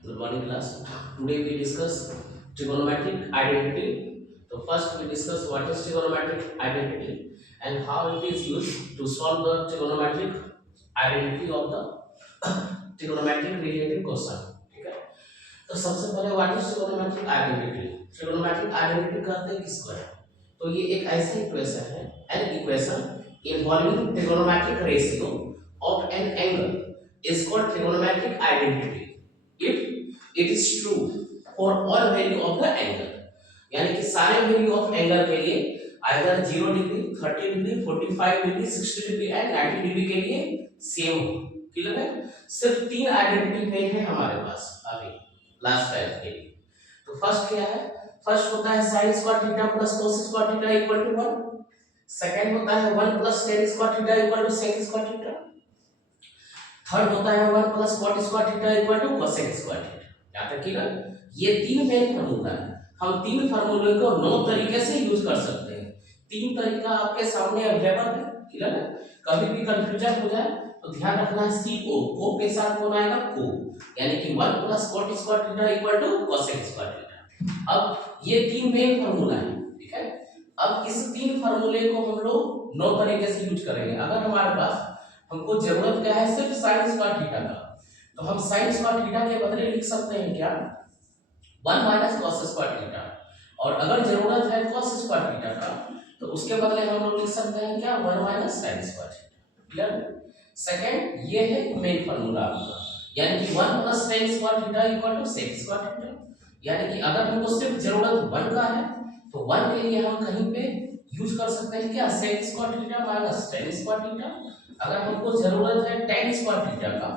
Good morning, class. Today we discuss trigonometric identity. So first we discuss what is trigonometric identity and how it is used to solve the trigonometric identity of the trigonometric related question. ठीक है? तो सबसे पहले what is trigonometric identity. Trigonometric identity कहते हैं किसको है? तो ये एक ऐसा इक्वेशन है, an equation involving trigonometric ratio of an angle is called trigonometric identity if it is true for all value of the angle. यानी कि सारे वैल्यू ऑफ एंगल के लिए either 0 degree, 30 degree, 45 degree, 60 degree and 90 degree के लिए same हो। Clear है? सिर्फ तीन आइडेंटिटी पेज है हमारे पास अभी लास्ट टाइम के लिए। तो फर्स्ट क्या है? फर्स्ट होता है sin square theta plus cos square theta equal to 1। Second होता है 1 plus tan square theta equal to sec square theta. Third होता है 1 plus cot square theta equal to cosec square theta. यहां तक क्लियर? ये तीन मेन फार्मूला है। हम तीन फार्मूले को 9 तरीके से यूज कर सकते हैं। तीन तरीका आपके सामने अवेलेबल है। क्लियर है? कभी भी कंफ्यूजन हो जाए तो ध्यान रखना है CO को के साथ कौन आएगा? को, यानी कि 1 plus cot square theta equal to cosec square theta. अब ये तीन मेन फार्मूला है, ठीक है? अब इस तीन फार्मूले को हम लोग 9 तरीके से यूज करेंगे। अगर हमारे पास हमको जरूरत क्या है? सिर्फ sin स्क्वायर थीटा का, तो हम sin स्क्वायर थीटा के बदले लिख सकते हैं क्या? 1 माइनस cos स्क्वायर थीटा। और अगर जरूरत है cos स्क्वायर थीटा का, तो उसके बदले हम लोग लिख सकते हैं क्या? 1 minus sin square theta. Clear? Second ये है मेन फार्मूला आपका, यानी कि 1 plus tan square theta equal to sec square theta. यानी कि अगर हमको सिर्फ जरूरत 1 का है, तो 1 के लिए हम कहीं पे यूज कर सकते हैं क्या? sec square theta minus tan square theta. अगर हमको जरूरत है tan स्क्वायर थीटा का,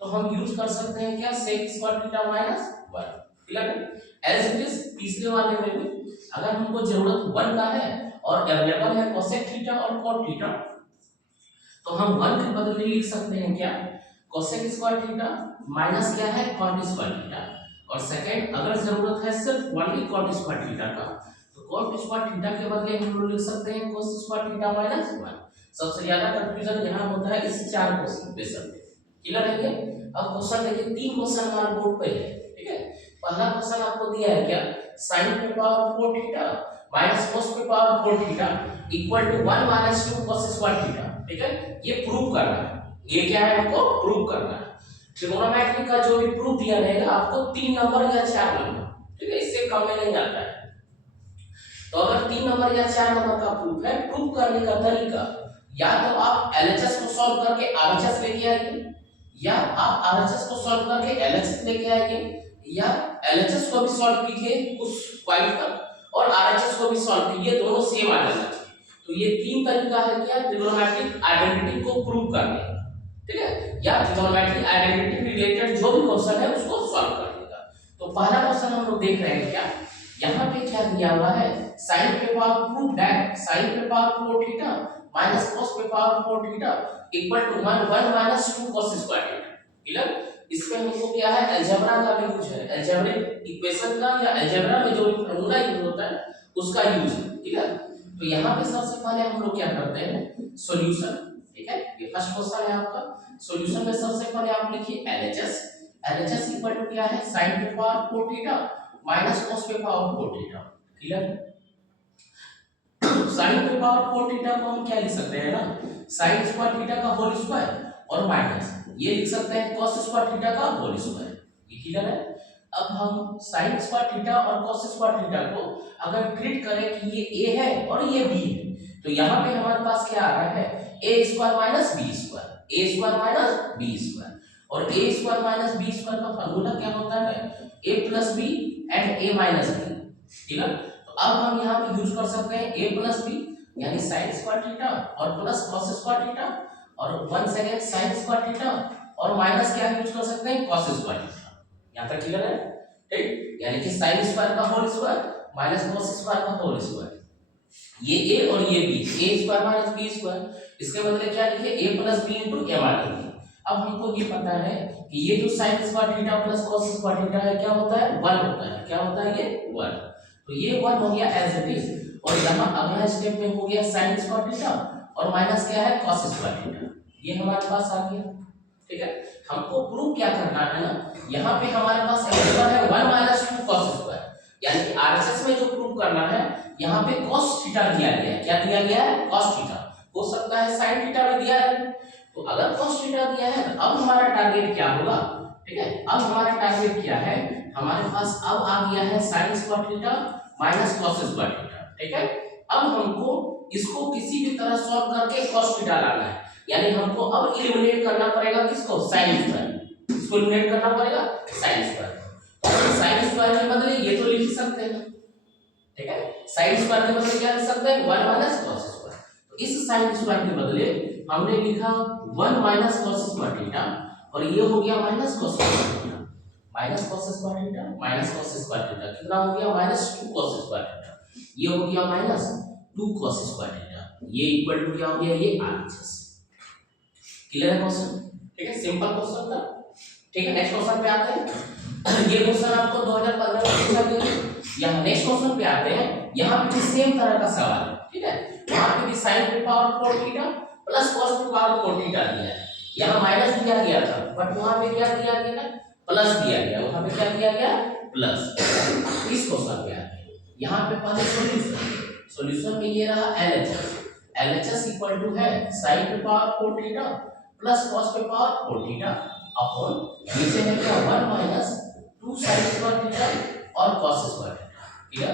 तो हम यूज कर सकते हैं क्या? sec square theta minus 1। Clear है? एज इट इज पिछले वाले में भी अगर हमको जरूरत 1 का है और अवेलेबल है cosec थीटा और cot थीटा, तो हम 1 के बदले लिख सकते हैं क्या? cosec स्क्वायर थीटा माइनस क्या है? cot square theta. और सेकंड अगर जरूरत है सिर्फ ओनली cot स्क्वायर थीटा का, तो cot स्क्वायर थीटा के बदले हम लोग लिख सकते हैं cos स्क्वायर थीटा माइनस 1। सबसे ज्यादा कंफ्यूजन यहां होता है इस चार क्वेश्चन पे सब। क्लियर है ये? अब क्वेश्चन देखिए, तीन क्वेश्चन हमारे बोर्ड पे है, ठीक है? पहला क्वेश्चन आपको दिया है क्या? sin पे पावर 4 थीटा माइनस cos पे power 4 theta equal to 1 minus 2 cos square theta. ठीक है? ये प्रूव करना है। ये क्या है? हमको प्रूव करना है। ट्रिगोनोमेट्री का जो भी प्रूफ दिया रहेगा आपको 3 नंबर या 4 नंबर, ठीक है? इससे कम में नहीं आता है। तो अगर 3 नंबर या 4 नंबर का प्रूफ है, प्रूफ करने का तरीका या तो आप एलएचएस को सॉल्व करके आरएचएस लेके आइए, या आप आरएचएस को सॉल्व करके एलएचएस लेके आइए, या एलएचएस को भी सॉल्व कीजिए कुछ पॉइंट तक और आरएचएस को भी सॉल्व कीजिए, दोनों सेम आ जाना चाहिए। तो ये तीन तरीका है क्या? ट्रिगोनोमेट्रिक आइडेंटिटी को प्रूव करने का, ठीक है? या ट्रिगोनोमेट्रिक आइडेंटिटी रिलेटेड जो भी क्वेश्चन है उसको सॉल्व करने का। तो पहला क्वेश्चन हम लोग देख रहे हैं क्या? यहाँ पे क्या दिया हुआ है? sin पे पावर प्रूव दैट sin पे पावर 4 थीटा माइनस cos पे power 4 theta equal to 1 minus 2 cos square theta. Clear? इसमें हमको क्या है? अलजेब्रा का भी यूज है, अलजेब्रिक इक्वेशन का या अलजेब्रा में जो भी फार्मूला यूज होता है उसका यूज है। ठीक है? तो यहाँ पे सबसे पहले हम लोग क्या करते हैं? सॉल्यूशन, ठीक है? ये फर्स्ट क्वेश्चन है आपका। सॉल्यूशन में सबसे पहले आप लिखिए LHS। LHS इक्वल टू क्या है? sin पे पावर 4 थीटा माइनस cos पे पावर 4 थीटा। क्लियर? sin पे पावर 4 थीटा को हम क्या लिख सकते हैं ना? sin स्क्वायर थीटा का होल स्क्वायर और माइनस ये लिख सकते हैं cos स्क्वायर थीटा का होल स्क्वायर। ये क्लियर है? अब हम sin स्क्वायर थीटा और cos स्क्वायर थीटा को अगर ट्रीट करें कि ये a है और ये b है, तो यहाँ पे हमारे पास क्या आ रहा है? a square minus b square, a square minus b square. और a square minus b square का फार्मूला क्या होता है? a plus b and a minus b। ठीक है? तो अब हम यहाँ पे यूज कर सकते हैं a प्लस b यानी sin स्क्वायर थीटा और प्लस cos स्क्वायर थीटा और 1 सेकंड sin स्क्वायर थीटा और माइनस क्या यूज कर सकते हैं? cos square theta. यहाँ तक क्लियर है? ठीक? यानी कि sin स्क्वायर का whole square minus cos square का होल स्क्वायर। ये a और ये b, a square minus b square, इसके बदले क्या लिखे? a plus b into a minus b। अब हमको ये पता है कि ये जो sin square theta plus cos square theta है क्या होता है? 1 होता है। क्या होता है? ये 1। तो ये 1 हो गया एज इट इज। और यहाँ अगला स्टेप में हो गया sin स्क्वायर थीटा और माइनस क्या है? cos square theta. ये हमारे पास आ गया। ठीक है? हमको प्रूव क्या करना है ना, यहाँ पे हमारे पास एक्सप्रेशन है 1 माइनस 2 cos स्क्वायर, यानी कि आरएचएस में जो प्रूव करना है यहाँ पे cos थीटा दिया गया है। क्या दिया गया है? cos theta. हो सकता है sin थीटा भी दिया है, तो अगर cos थीटा दिया है तो अब हमारा टारगेट क्या होगा? ठीक है, अब हमारा टारगेट क्या है? हमारे पास अब आ गया है sin square theta minus cos square theta. ठीक है, अब हमको इसको किसी भी तरह सॉल्व करके cos थीटा लाना है, यानी हमको अब एलिमिनेट करना पड़ेगा किसको? sin square. इसको एलिमिनेट करना पड़ेगा sin स्क्वायर। तो sin स्क्वायर के बदले ये तो लिख सकते हैं, ठीक है, sin स्क्वायर के बदले क्या लिख सकते हैं? 1 माइनस cos स्क्वायर। तो इस sin स्क्वायर के बदले हमने लिखा 1 माइनस cos स्क्वायर थीटा, और ये हो गया minus cos square theta, minus cos square theta minus cos square theta कितना हो गया? Minus 2 cos square theta. ये हो गया माइनस 2 cos स्क्वायर थीटा, ये इक्वल टू क्या हो गया? ये आरएचएस। क्लियर है क्वेश्चन? ठीक है, सिंपल क्वेश्चन था। ठीक है, नेक्स्ट क्वेश्चन पे आते हैं। ये क्वेश्चन आपको 2015 में पूछा गया है। यहाँ नेक्स्ट क्वेश्चन पे आते हैं, यहाँ पे भी सेम तरह का सवाल है। ठीक है, यहाँ पे भी sin की पावर 4 थीटा प्लस cos की पावर 4 थीटा दिया है। यहाँ माइनस दिया गया था, बट वहाँ पे क्या दिया गया? प्लस दिया गया। वहाँ पे क्या दिया गया? प्लस। इस क्वेश्चन पे आते हैं, यहाँ पे पहले सॉल्यूशन में ये रहा LHS। LHS इक्वल टू है sin की पावर 4 थीटा प्लस cos की पावर 4 थीटा अपॉन नीचे में क्या 1 माइनस 2 sin स्क्वायर थीटा और cos स्क्वायर थीटा। ठीक है,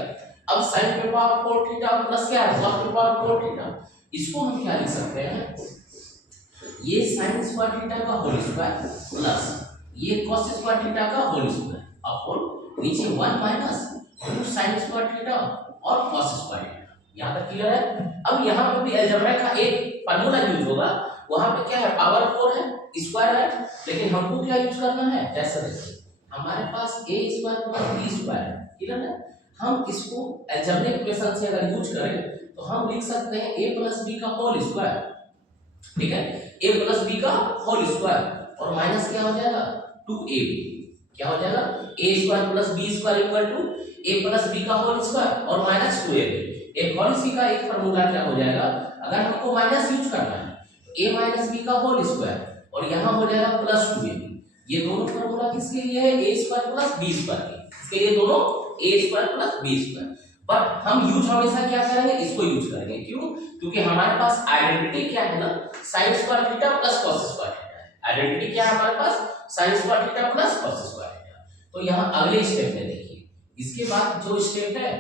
अब sin की पावर 4 थीटा प्लस क्या है? cos की पावर 4 थीटा। इसको हम क्या लिख सकते हैं? ये sin स्क्वायर थीटा का होल स्क्वायर प्लस ये cos स्क्वायर थीटा का होल स्क्वायर अपॉन नीचे 1 माइनस 2 sin स्क्वायर थीटा और cos स्क्वायर थीटा। यहाँ तक क्लियर है? अब यहाँ पे भी अलजेब्रा का एक फार्मूला यूज होगा। वहां पे क्या है? पावर 4 है, स्क्वायर है, लेकिन हमको क्या यूज करना है? जैसा देखिए हमारे पास a square plus b square है, क्लियर है? हम इसको अलजेब्रिक इक्वेशन से अगर यूज करें तो हम लिख सकते हैं a प्लस b का होल स्क्वायर। ठीक है, a प्लस b का होल स्क्वायर और माइनस क्या हो जाएगा? 2ab। क्या हो जाएगा? a square plus b square equal to a plus b का होल स्क्वायर और माइनस 2ab। एक और इसी का एक फार्मूला क्या हो जाएगा? अगर हमको माइनस यूज करना है तो a माइनस b का होल स्क्वायर और यहाँ हो जाएगा प्लस 2ab। ये दोनों फार्मूला किसके लिए है? a square plus b square के। इसके लिए दोनों a square plus b square. But हम यूज हमेशा क्या करेंगे? इसको यूज करेंगे। क्यों? क्योंकि हमारे पास आइडेंटिटी क्या है ना? sin square theta plus cos square theta है। आइडेंटिटी क्या है हमारे पास? sin square theta plus cos square theta. तो यहाँ अगले स्टेप में देखिए, इसके बाद जो स्टेप है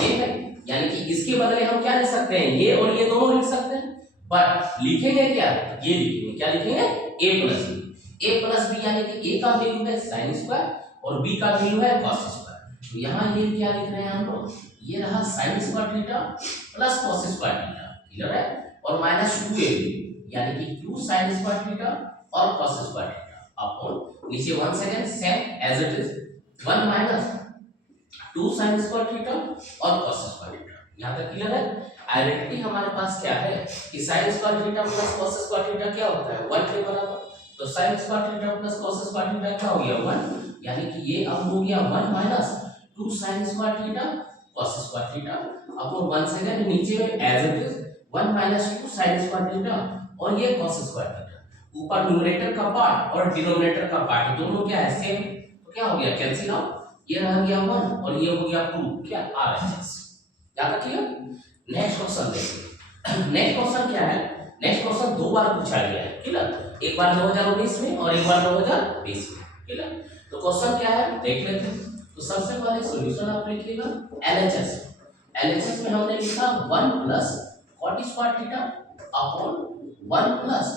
ये है, यानी कि इसके बदले हम क्या लिख सकते हैं? ये और ये दोनों लिख सकते हैं, बट लिखेंगे क्या? ये लिखेंगे। क्या लिखेंगे? a plus b। a plus b यानी कि a का वैल्यू है sin स्क्वायर और b का वैल्यू है cos स्क्वायर। तो यहाँ ये क्या लिख रहे हैं हम लोग? ये रहा sin square theta plus cos square theta, clear है? और माइनस 2ab यानी कि 2 sin स्क्वायर थीटा और cos स्क्वायर थीटा अपॉन नीचे once again same as it is 1 minus 2 sin square theta और cos स्क्वायर थीटा। यहां तक क्लियर है? आइडेंटिटी हमारे पास क्या है कि sin square theta plus cos square theta क्या होता है? 1 के बराबर। तो sin square theta plus cos square theta क्या हो गया? 1, यानी कि ये अब हो गया 1 minus 2 sin square theta cos square theta upon once again नीचे में as it is 1 minus 2 sin square theta और ये cos स्क्वायर थीटा। ऊपर न्यूमरेटर का पार्ट और डिनोमिनेटर का पार्ट दोनों क्या है? सेम। तो क्या हो गया? Cancel out. ये रह गया 1 और ये हो गया 2, क्या? RHS। याद रखिए। नेक्स्ट क्वेश्चन देखिए। नेक्स्ट क्वेश्चन क्या है? नेक्स्ट क्वेश्चन दो बार पूछा गया है, क्लियर? एक बार 2019 में और एक बार 2020 में, क्लियर? तो क्वेश्चन क्या है देख लेते हैं। तो सबसे पहले सॉल्यूशन आप लिखिएगा LHS। LHS में हमने लिखा 1 plus cot square theta upon 1 plus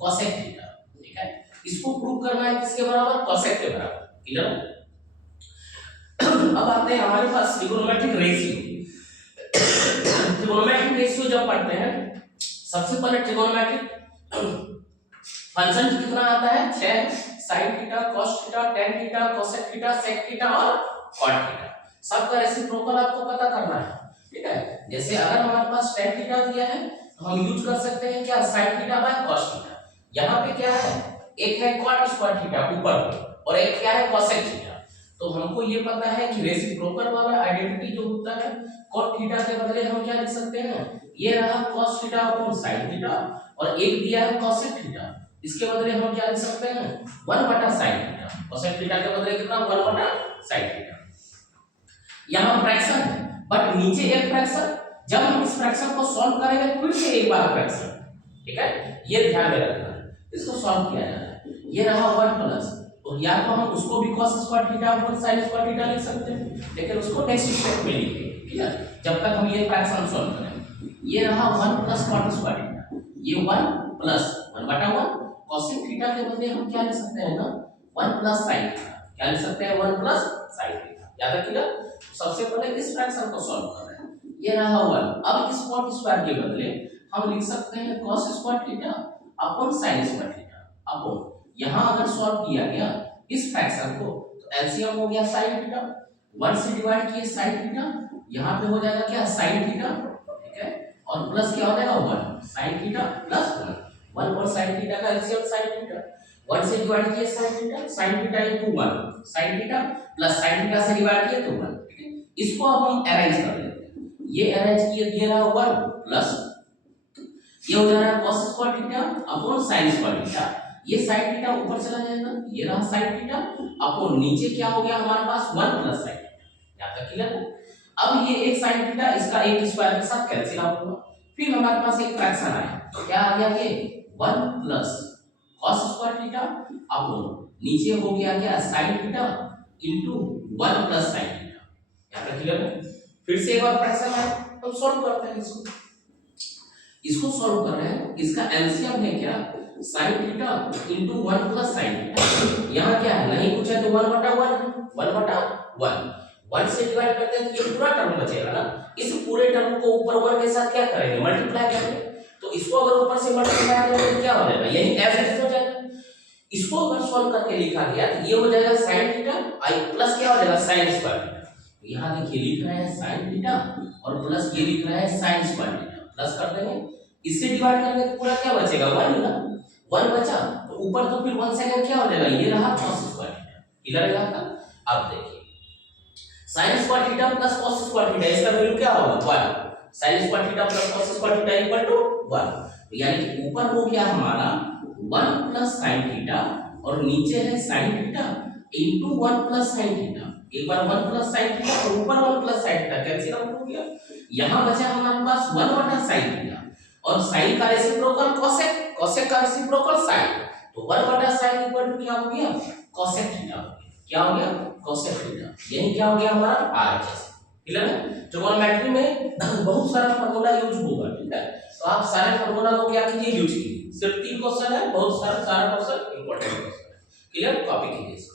cosec theta. ठीक है, इसको प्रूव करना है किसके बराबर? cosec के बराबर, क्लियर? अब आते हैं हमारे पास ट्रिगोनोमेट्रिक रेशियो। ट्रिगोनोमेट्रिक रेशियो जब पढ़ते हैं सबसे पहले ट्रिगोनोमेट्रिक फंक्शन कितना आता है? 6 sin theta cos theta tan theta cosec theta sec theta और cot थीटा। सबका रेसिप्रोकल आपको पता करना है, ठीक है? जैसे अगर हमारे पास tan थीटा दिया है तो हम यूज कर सकते हैं क्या? sin theta by cos theta. यहाँ पे क्या है? एक है cot स्क्वायर थीटा ऊपर और एक क्या है? cosec theta. तो हमको ये पता है कि रेसिप्रोकल वाला आइडेंटिटी जो होता है cot थीटा के बदले हम क्या लिख सकते हैं? ये रहा cos theta upon sin theta और एक दिया है cosec थीटा। इसके बदले हम क्या लिख सकते हैं 1 बटा sin थीटा। cosec थीटा के बदले कितना 1 बटा sin थीटा। यहाँ फ्रैक्शन है बट नीचे एक फ्रैक्शन, जब हम इस फ्रैक्शन को सॉल्व करेंगे फिर से एक बार फ्रैक्शन, ठीक है, ये ध्यान में रखना है। इसको सॉल्व किया जाता है, ये रहा 1 प्लस, तो या तो हम उसको भी cos स्क्वायर थीटा और sin स्क्वायर थीटा लिख सकते हैं, लेकिन उसको नेक्स्ट स्टेप में लिखेंगे, ठीक है, जब तक हम ये फ्रैक्शन सॉल्व करेंगे। ये रहा 1 प्लस cot स्क्वायर थीटा, ये 1 प्लस 1 बटा 1 cosec थीटा के बदले हम क्या लिख सकते हैं ना 1 प्लस sin थीटा, क्या लिख सकते हैं 1 प्लस sin थीटा। याद रखिएगा, सबसे पहले इस फ्रैक्शन को सॉल्व कर रहे हैं, ये रहा 1। अब इस cot स्क्वायर के बदले हम लिख सकते हैं cos square theta upon sin square theta upon, यहां अगर सॉल्व किया गया इस फ्रैक्शन को तो एलसीएम हो गया sin थीटा, 1 से डिवाइड किए sin थीटा, यहां पे हो जाएगा क्या sin थीटा, ठीक है, और प्लस क्या हो जाएगा 1 sin थीटा प्लस 1 और sin थीटा का एलसीएम sin थीटा, 1 से डिवाइड किए sin theta, sin theta into 1 sin theta plus sin theta से डिवाइड किए तो 1, ठीक है। इसको अब हम अरेंज कर लेते हैं, ये अरेंज किए दिए रहा 1 प्लस ये हो जा रहा है cos square theta upon sin square theta, ये sin थीटा ऊपर चला जाएगा, ये रहा sin थीटा अपॉन नीचे क्या हो गया हमारे पास 1 प्लस sin थीटा, यहां तक क्लियर है। अब ये एक sin थीटा इसका एक स्क्वायर के साथ कैंसिल आउट हुआ, फिर हमारे पास एक फ्रैक्शन आया, क्या आ गया ये 1 plus cos square theta upon नीचे हो गया क्या sin theta into 1 plus sin theta, यहां तक क्लियर है। फिर से एक और फ्रैक्शन आया, हम सॉल्व करते हैं इसको सॉल्व कर रहे हैं, इसका एलसीएम है क्या sin theta into 1 plus sin theta, यहां क्या है नहीं कुछ है तो 1 बटा 1 1 बटा 1 से डिवाइड करते हैं तो ये पूरा टर्म बचेगा ना, इस पूरे टर्म को ऊपर 1 के साथ क्या करेंगे मल्टीप्लाई करेंगे, तो इसको अगर ऊपर से मल्टीप्लाई करेंगे तो क्या हो जाएगा यही एज इट इज हो जाएगा। इसको अगर सॉल्व करके लिखा गया तो ये हो जाएगा sin थीटा आई प्लस क्या हो जाएगा sin स्क्वायर थीटा, तो यहां देखिए लिख रहे हैं sin थीटा और प्लस ये लिख रहे हैं sin स्क्वायर थीटा, प्लस कर देंगे, इससे डिवाइड करेंगे तो पूरा क्या बचेगा 1 ही ना, 1 बचा तो ऊपर तो फिर 1 सेकंड क्या हो जाएगा ये रहा cos स्क्वायर थीटा, क्लियर है आपका। अब देखिए sin square theta plus cos square theta इसका वैल्यू क्या होगा 1, sin square theta plus cos square theta equal to 1, तो यानी कि ऊपर हो गया हमारा 1 प्लस sin थीटा और नीचे है sin theta into 1 plus sin theta, एक बार 1 प्लस sin थीटा और ऊपर 1 plus sin theta cancel out हो गया, यहां बचा हमारे पास 1 बटा sin थीटा और sin का रेसिप्रोकल cosec, cosec का रेसिप्रोकल sin, तो 1 बटा sin इक्वल टू क्या हो गया cosec थीटा, क्या हो गया cosec थीटा, यही क्या हो गया हमारा RHS, क्लियर है। ट्रिगोनोमेट्री में बहुत सारा फार्मूला यूज होगा, ठीक है, तो आप सारे फार्मूला को क्या कीजिए यूज कीजिए, सिर्फ 3 क्वेश्चन है, बहुत सारा क्वेश्चन इंपॉर्टेंट क्वेश्चन है, क्लियर, कॉपी कीजिए।